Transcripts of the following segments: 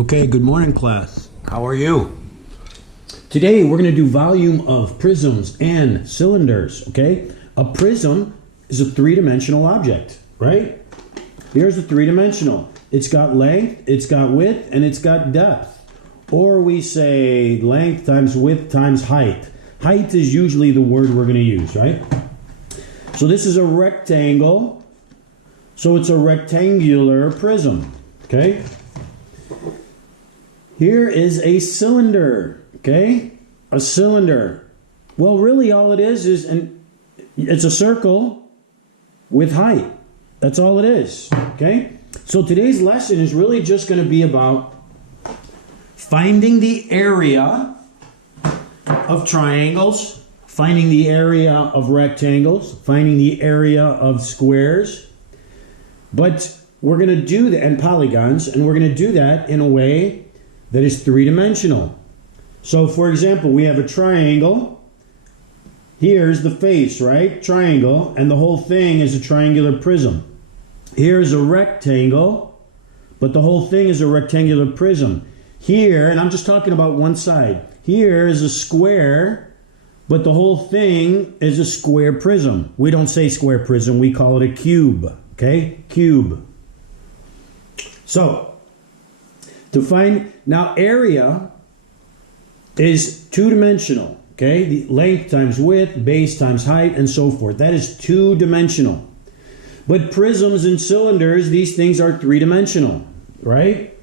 Okay, good morning, class. How are you? Today we're going to do volume of prisms and cylinders, okay? A prism is a three-dimensional object, right? Here's a three-dimensional. It's got length, it's got width, and it's got depth. Or we say length times width times height. Height is usually the word we're going to use, right? So this is a rectangle. So it's a rectangular prism, okay? Here is a cylinder, okay? A cylinder. Well, really all it is it's a circle with height. That's all it is, okay? So today's lesson is really just going to be about finding the area of triangles, finding the area of rectangles, finding the area of squares. But we're going to do that, and polygons, and we're going to do that in a way that is three-dimensional. So for example, we have a triangle. Here's the face, right? Triangle, and the whole thing is a triangular prism. Here's a rectangle, but the whole thing is a rectangular prism. Here, and I'm just talking about one side, here is a square, but the whole thing is a square prism. We don't say square prism, we call it a cube, okay? Cube. So, to find, now area is two-dimensional, okay? The length times width, base times height, and so forth. That is two-dimensional. But prisms and cylinders, these things are three-dimensional, right?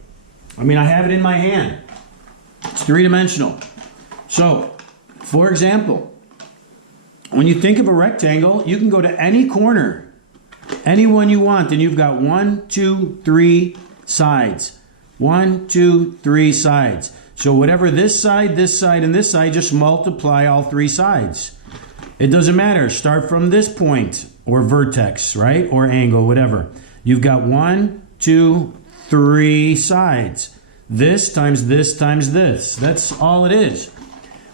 I mean, I have it in my hand. It's three-dimensional. So, for example, when you think of a rectangle, you can go to any corner, any one you want, and you've got 1, 2, 3 sides. 1, 2, 3 sides. So whatever this side, and this side, just multiply all three sides. It doesn't matter. Start from this point, or vertex, right? Or angle, whatever. You've got 1, 2, 3 sides. This times this times this. That's all it is.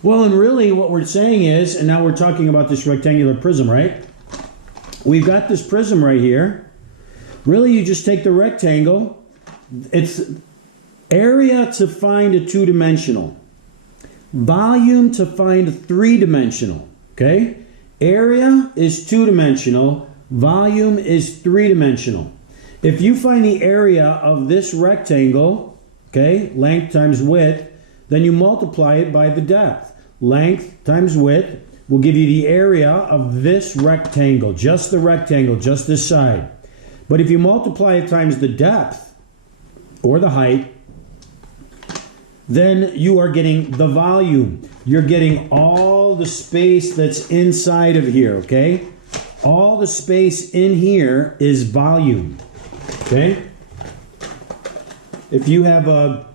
Well, and really what we're saying is, and now we're talking about this rectangular prism, right? We've got this prism right here. Really, you just take the rectangle. It's area to find a two-dimensional. Volume to find a three-dimensional, okay? Area is two-dimensional. Volume is three-dimensional. If you find the area of this rectangle, okay, length times width, then you multiply it by the depth. Length times width will give you the area of this rectangle, just the rectangle, just this side. But if you multiply it times the depth, or the height, then you are getting the volume. You're getting all the space that's inside of here, okay? All the space in here is volume, okay? If you have a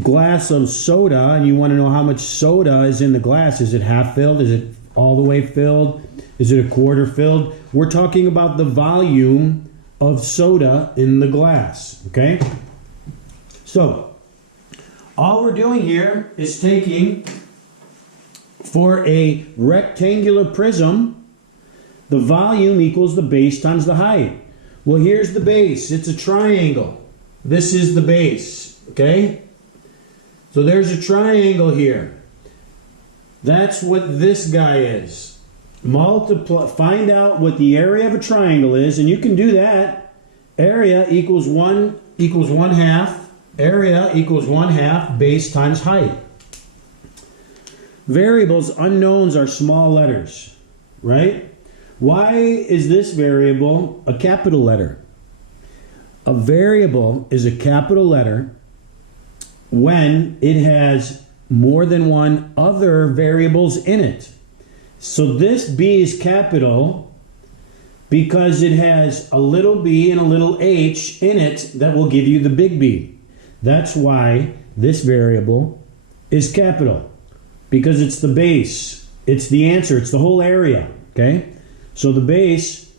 glass of soda and you want to know how much soda is in the glass, is it half filled? Is it all the way filled? Is it a quarter filled? We're talking about the volume of soda in the glass, okay? So, all we're doing here is taking, for a rectangular prism, the volume equals the base times the height. Well, here's the base. It's a triangle. This is the base, okay? So there's a triangle here. That's what this guy is. Multiply, find out what the area of a triangle is, and you can do that. Area equals 1 half. Area equals 1/2 base times height. Variables, unknowns, are small letters, right? Why is this variable a capital letter? A variable is a capital letter when it has more than one other variables in it. So this B is capital because it has a little b and a little h in it that will give you the big B. That's why this variable is capital, because it's the base. It's the answer. It's the whole area, okay? So the base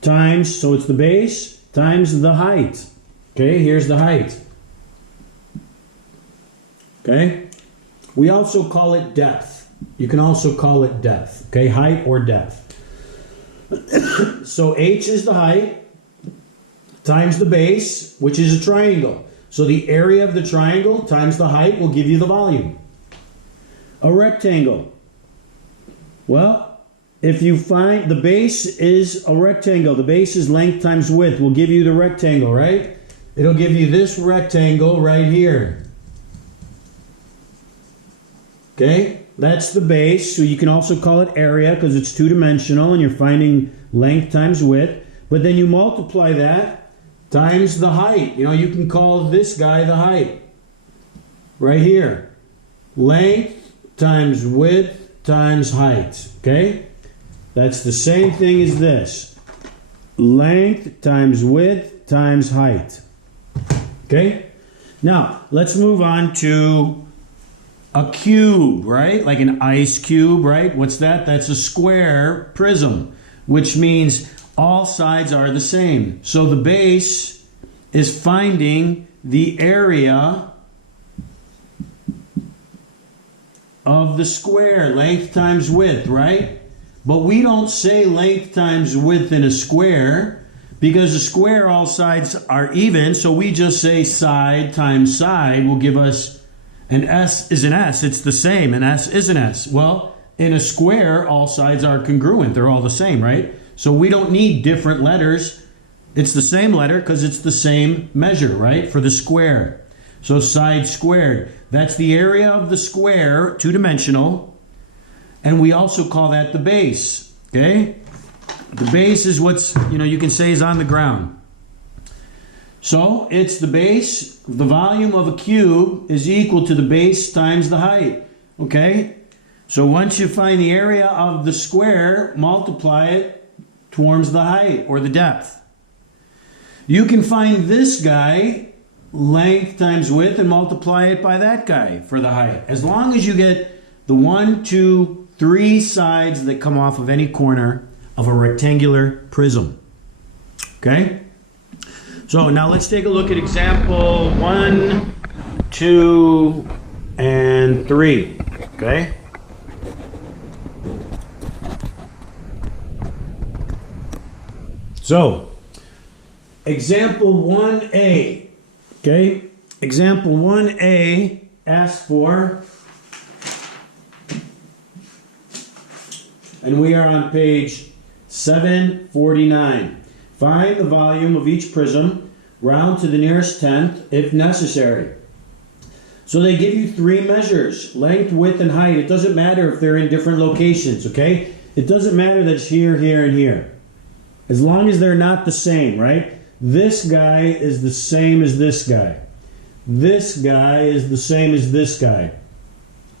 times, so it's the base times the height. Okay, here's the height. Okay? We also call it depth. You can also call it depth, okay? Height or depth. So h is the height times the base, which is a triangle. So the area of the triangle times the height will give you the volume. A rectangle. Well, if you find the base is a rectangle, the base is length times width will give you the rectangle, right? It'll give you this rectangle right here. Okay, that's the base. So you can also call it area because it's two-dimensional and you're finding length times width. But then you multiply that times the height. You know, you can call this guy the height. Right here. Length times width times height. Okay? That's the same thing as this. Length times width times height. Okay? Now, let's move on to a cube, right? Like an ice cube, right? What's that? That's a square prism, which means all sides are the same. So the base is finding the area of the square, length times width, right? But we don't say length times width in a square because a square, all sides are even. So we just say side times side will give us an S is an S. It's the same. An S is an S. Well, in a square, all sides are congruent. They're all the same, right? So we don't need different letters. It's the same letter because it's the same measure, right? For the square. So side squared. That's the area of the square, two-dimensional. And we also call that the base, okay? The base is what's, you can say is on the ground. So it's the base, the volume of a cube is equal to the base times the height, okay? So once you find the area of the square, multiply it towards the height or the depth. You can find this guy, length times width, and multiply it by that guy for the height. As long as you get the 1, 2, 3 sides that come off of any corner of a rectangular prism, okay? So now let's take a look at example 1, 2, and 3, okay? So, example 1A, okay? Example 1A asks for, and we are on page 749. Find the volume of each prism, round to the nearest tenth if necessary. So they give you 3 measures, length, width, and height. It doesn't matter if they're in different locations, okay? It doesn't matter that it's here, here, and here. As long as they're not the same, right? This guy is the same as this guy. This guy is the same as this guy.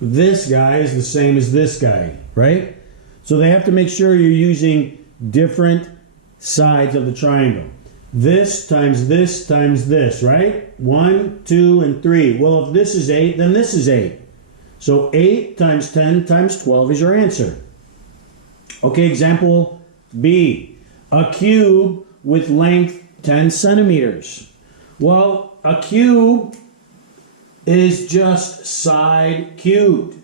This guy is the same as this guy, right? So they have to make sure you're using different sides of the triangle. This times this, right? 1, 2, and 3. Well, if this is 8, then this is 8. So 8 times 10 times 12 is your answer. Okay, example B. A cube with length 10 centimeters. Well, a cube is just side cubed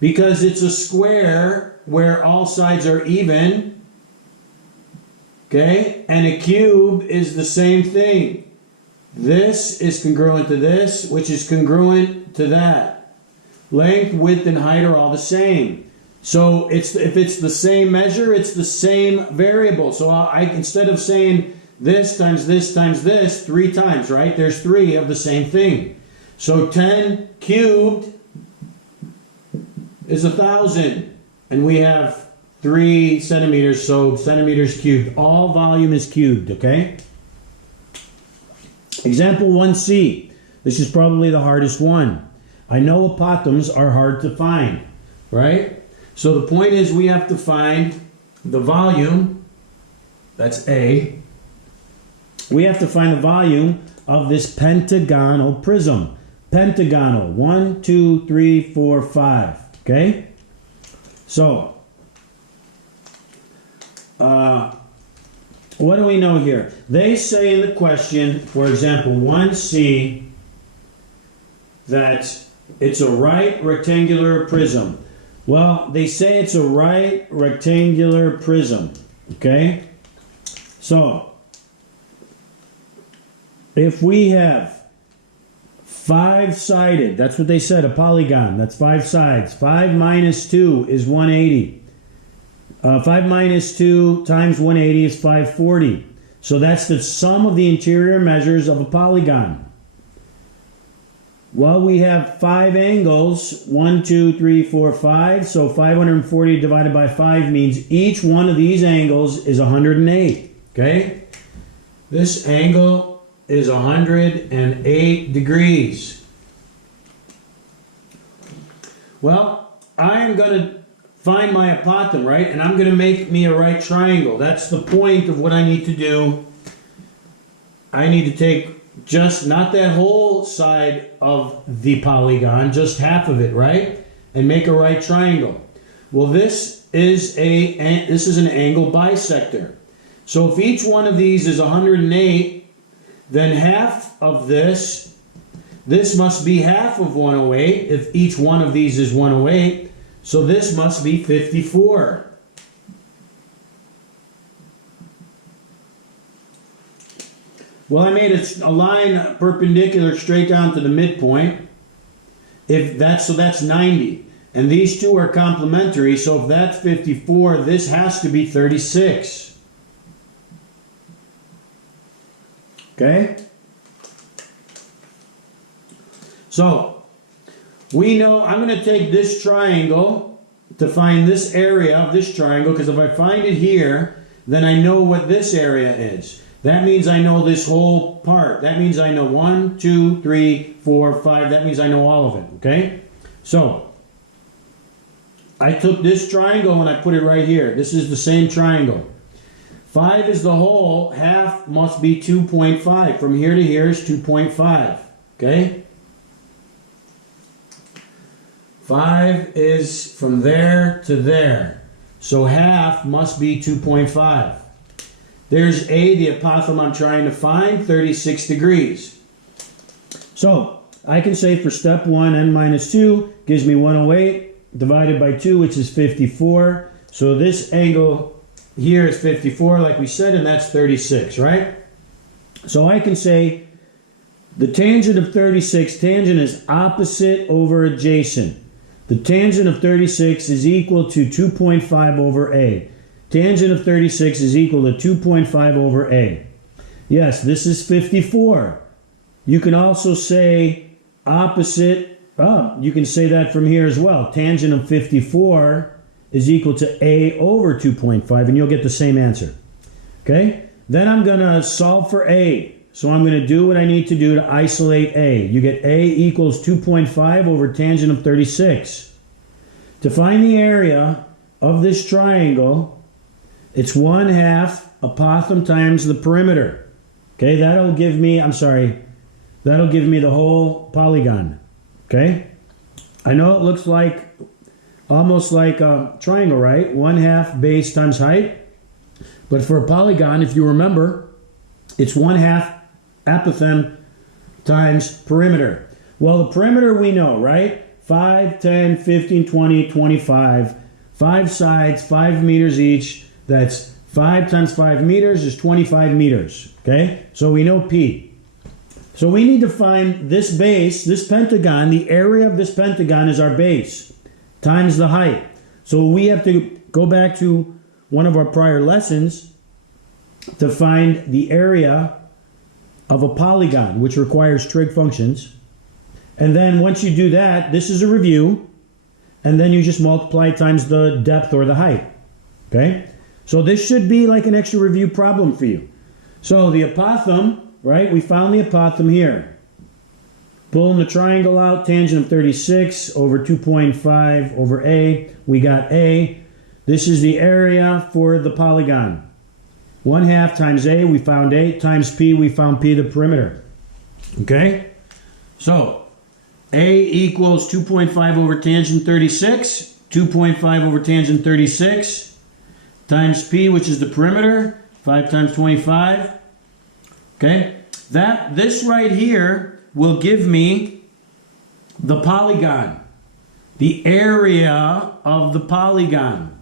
because it's a square where all sides are even. Okay, and a cube is the same thing. This is congruent to this, which is congruent to that. Length, width, and height are all the same. So if it's the same measure, it's the same variable. So I instead of saying this times this times this 3 times, right? There's 3 of the same thing. So 10 cubed is 1,000, and we have 3 centimeters, so centimeters cubed. All volume is cubed, okay? Example 1C. This is probably the hardest one. I know apotums are hard to find, right? So the point is we have to find the volume, that's A. We have to find the volume of this pentagonal prism. Pentagonal, 1, 2, 3, 4, 5, okay? So, what do we know here? They say in the question, for example, 1C, that it's a right rectangular prism. Well, they say it's a right rectangular prism, okay? So, if we have 5-sided. That's what they said, a polygon. That's 5 sides. 5 minus 2 is 180. 5 minus 2 times 180 is 540. So that's the sum of the interior measures of a polygon. Well, we have 5 angles, 1, 2, 3, 4, 5. So 540 divided by 5 means each one of these angles is 108. Okay? This angle is 108 degrees. Well, I am going to find my apothem, right? And I'm going to make me a right triangle. That's the point of what I need to do. I need to take just not that whole side of the polygon, just half of it, right? And make a right triangle. Well, this is an angle bisector. So if each one of these is 108, then half of this must be half of 108 if each one of these is 108. So this must be 54. Well, I made a line perpendicular straight down to the midpoint. So that's 90. And these two are complementary, so if that's 54, this has to be 36. Okay? So, we know I'm going to take this triangle to find this area of this triangle, because if I find it here, then I know what this area is. That means I know this whole part. That means I know 1, 2, 3, 4, 5. That means I know all of it, okay? So, I took this triangle and I put it right here. This is the same triangle. 5 is the whole. Half must be 2.5. From here to here is 2.5, okay? 5 is from there to there. So half must be 2.5. There's A, the apothem I'm trying to find, 36 degrees. So, I can say for step 1, n minus 2 gives me 108 divided by 2, which is 54. So this angle here is 54, like we said, and that's 36, right? So I can say the tangent of 36, tangent is opposite over adjacent. The tangent of 36 is equal to 2.5 over A. Tangent of 36 is equal to 2.5 over A. Yes, this is 54. You can also say opposite. You can say that from here as well. Tangent of 54 is equal to A over 2.5, and you'll get the same answer. Okay? Then I'm going to solve for A. So I'm going to do what I need to do to isolate A. You get A equals 2.5 over tangent of 36. To find the area of this triangle, it's 1/2 apothem times the perimeter. Okay, that'll give me the whole polygon. Okay? I know it looks like almost like a triangle, right? 1/2 base times height. But for a polygon, if you remember, it's 1/2 apothem times perimeter. Well, the perimeter we know, right? 5, 10, 15, 20, 25. 5 sides, 5 meters each. That's 5 times 5 meters is 25 meters. Okay? So we know P. So we need to find this base, this pentagon. The area of this pentagon is our base times the height. So we have to go back to one of our prior lessons to find the area of a polygon, which requires trig functions. And then once you do that, this is a review, and then you just multiply times the depth or the height. Okay? So this should be like an extra review problem for you. So the apothem, right? We found the apothem here. Pulling the triangle out, tangent of 36 over 2.5 over A. We got A. This is the area for the polygon. 1/2 times A, we found A, times P, we found P, the perimeter. Okay? So, A equals 2.5 over tangent 36, 2.5 over tangent 36, times P, which is the perimeter, 5 times 25. Okay? This right here will give me the polygon, the area of the polygon.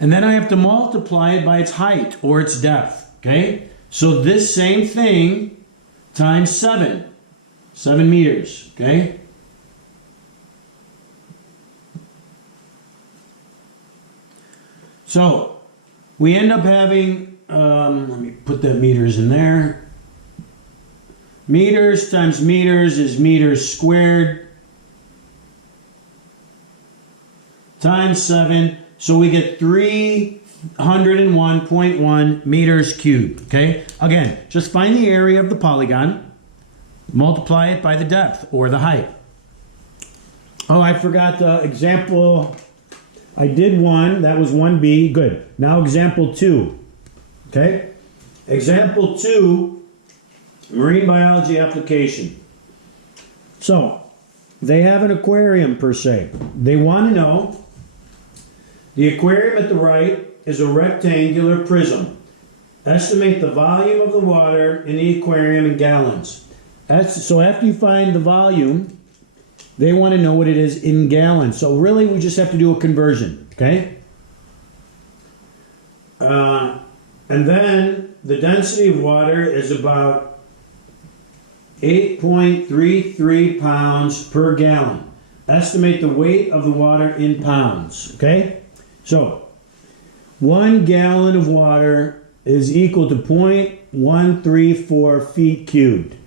And then I have to multiply it by its height or its depth. Okay? So this same thing times 7. 7 meters, okay? So we end up having, let me put the meters in there. Meters times meters is meters squared times 7. So we get 301.1 meters cubed, okay? Again, just find the area of the polygon, multiply it by the depth or the height. Oh, I forgot the example. I did one, that was 1B, good. Now example 2, okay? Example 2, marine biology application. So, they have an aquarium per se. They want to know, the aquarium at the right is a rectangular prism. Estimate the volume of the water in the aquarium in gallons. So after you find the volume, they want to know what it is in gallons. So really, we just have to do a conversion, okay? And then the density of water is about 8.33 pounds per gallon. Estimate the weight of the water in pounds, okay? So 1 gallon of water is equal to 0.134 feet cubed.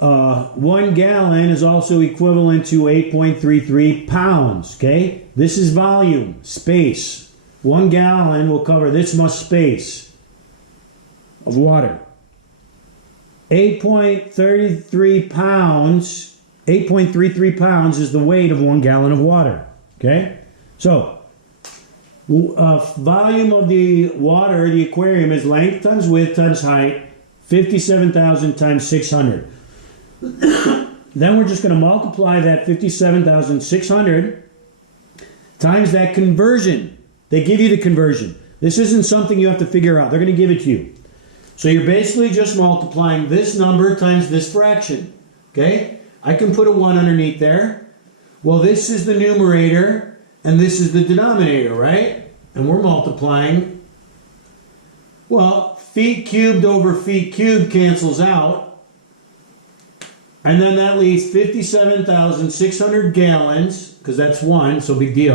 1 gallon is also equivalent to 8.33 pounds, okay? This is volume, space. 1 gallon will cover this much space of water. 8.33 pounds is the weight of 1 gallon of water, okay? So, volume of the water, the aquarium, is length times width times height, 57,000 times 600. Then we're just going to multiply that 57,600 times that conversion. They give you the conversion. This isn't something you have to figure out. They're going to give it to you. So you're basically just multiplying this number times this fraction. Okay? I can put a 1 underneath there. Well, this is the numerator and this is the denominator, right? And we're multiplying. Well, feet cubed over feet cubed cancels out. And then that leaves 57,600 gallons, because that's 1, so big deal.